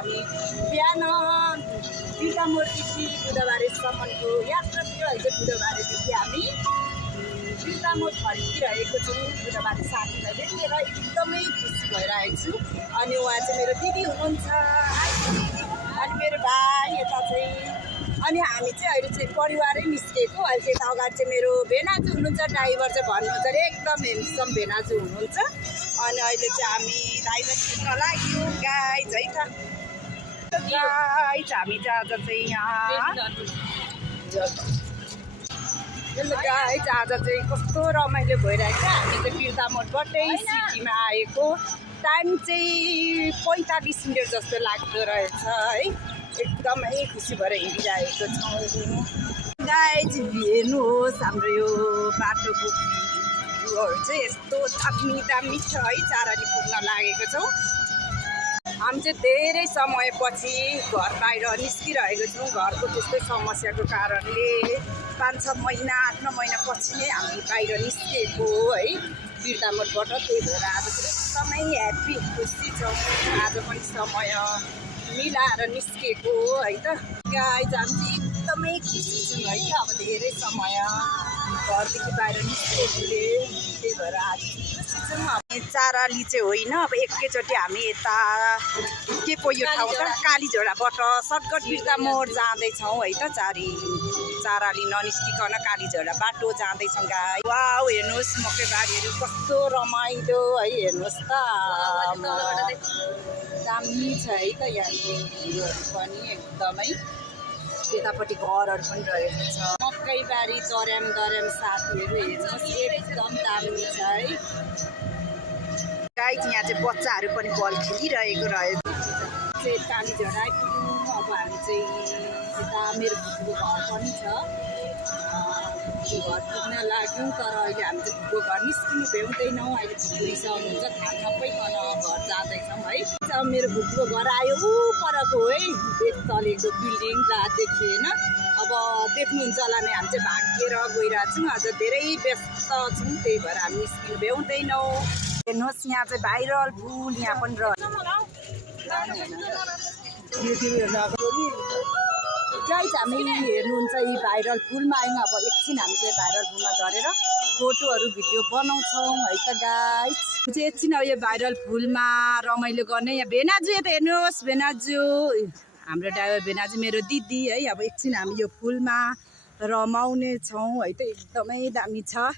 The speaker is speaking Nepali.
हामी बिहान बिर्ता मोडदेखि बुधबारेसम्मको यात्रा थियो है। बुधबारेदेखि हामी बिर्ता मोड फर्किरहेको छौँ। बुधबारे साथीलाई भेटेर एकदमै खुसी भइरहेको छु। अनि उहाँ चाहिँ मेरो दिदी हुनुहुन्छ, अनि मेरो भाइ यता चाहिँ, अनि हामी चाहिँ अहिले चाहिँ परिवारै निस्केको। अहिले चाहिँ यता अगाडि चाहिँ मेरो भेनाजु हुनुहुन्छ, ड्राइभर चाहिँ भन्नुहुन्छ अरे एकदम हेन्डसम भेनाजु हुनुहुन्छ। अनि अहिले चाहिँ हामी ड्राइभर छिर्न लाग्यो गाइज है त। गाइज हामी आज चाहिँ यहाँ गाइज आज चाहिँ कस्तो रमाइलो भइरहेको छ। हामी चाहिँ बिर्ता मोडबाटै सिटीमा आएको। टाइम चाहिँ 45 मिनट जस्तो लाग्दो रहेछ है। एकदमै खुसी भएर हिँडिरहेको छौँ गाइज। हेर्नुहोस् हाम्रो यो बाटोको भ्यूहरू चाहिँ यस्तो दामी दामी छ है। चाराली पुग्न लागेको छौँ। हामी चाहिँ धेरै समयपछि घर बाहिर निस्किरहेको छौँ। घरको त्यस्तै समस्याको कारणले 5-6 महिना 8-9 महिनापछि नै हामी बाहिर निस्किएको है बिर्ता मोडबाट। त्यही भएर आज चाहिँ एकदमै ह्याप्पी खुसी छौँ। आज पनि समय मिलाएर निस्किएको है त गाइज। हामी चाहिँ एकदमै खुसी छौँ है त। अब धेरै समय घरदेखि बाहिर निस्केकोले त्यही भएर आज खुसी छौँ। हामी चाराली चाहिँ होइन, अब एकैचोटि हामी यता के पो यो ठाउँ त कालीझोडाबाट सर्टकट बिर्ता मोड जाँदैछौँ है त। चाराली ननिस्किकन कालीझोडा बाटो जाँदैछौँ गाई। वाउ हेर्नुहोस् मकै बारीहरू कस्तो रमाइलो है। हेर्नुहोस् त दामी छ है त। यहाँको भ्यूहरू पनि एकदमै, यतापट्टि घरहरू पनि रहेको छ। मकै बारी दर्याम साथीहरू हेर्नुहोस् एकदम दामी छ है गाइज। यहाँ चाहिँ बच्चाहरू पनि बल खेलिरहेको रहेछ। कालीझोडा आइपुग्यौँ। अब हामी चाहिँ यता मेरो फुपूको घर पनि छ, घर पुग्न लाग्यौँ। तर अहिले हामी चाहिँ फुपूको घर निस्किनु भ्याउँदैनौँ। अहिले फुपू रिसाउनुहुन्छ, थाहा नपाइकन घर जाँदैछौँ है। अब मेरो फुपूको घर आयो ऊ परको है, तलेको बिल्डिङ ला देखिएन। अब देख्नुहुन्छ होला नै, हामी चाहिँ भागेर गइरहेको छौँ। आज धेरै व्यस्त छौँ, त्यही भएर हामी निस्किनु भ्याउँदैनौँ। हेर्नुहोस् यहाँ चाहिँ भाइरल फुल यहाँ पनि गाइज। हामी हेर्नुहुन्छ यी भाइरल फुलमा आयौँ। अब एकछिन हामी चाहिँ भाइरल फुलमा झरेर फोटोहरू भिडियो बनाउँछौँ है त गाइज। चाहिँ एकछिन अब यो भाइरल फुलमा रमाइलो गर्ने। यहाँ भेनाजु यता हेर्नुहोस्, भेनाजु हाम्रो ड्राइभर भेनाजु मेरो दिदी है। अब एकछिन हामी यो फुलमा रमाउने छौँ है त। एकदमै दामी छ।